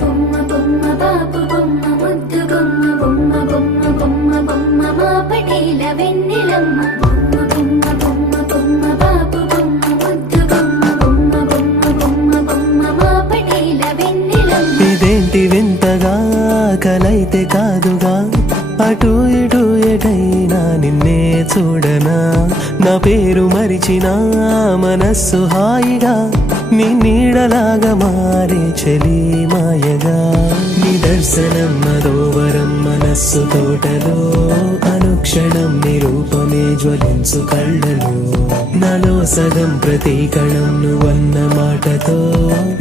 బొమ్మ బొమ్మ బాబు బొమ్మ ముద్దు గుమ్మ బొమ్మ బొమ్మ బొమ్మ బొమ్మ మా పటేల వెన్నెలమ్మ బొమ్మ బొమ్మ బొమ్మ బొమ్మ బాబు బొమ్మ ముద్దు గుమ్మ బొమ్మ బొమ్మ బొమ్మ బొమ్మ మా పటేల వెన్నెలమ్మ. ఇదేంటి వింతగా కలైతే కాదుగా, అటు ఇటు ఎటైనా నిన్నే చూడనా, నా పేరు మరిచినా మనస్సు హాయిగా, నీ నీడలాగా మారే చలి మాయగా, నిదర్శనం మదోవరం మనస్సు తోటలో, అనుక్షణం నిరూపమే జ్వలించు కళ్ళలో, నాలో సగం ప్రతీకణం నువ్వన్న మాటతో,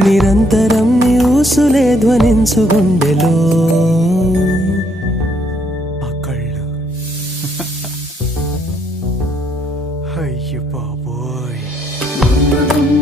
నిరంతరం నీ ఊసులే ధ్వనించు గుండెలో. అయ్యో బాబోయ్. బొమ్మ బొమ్మ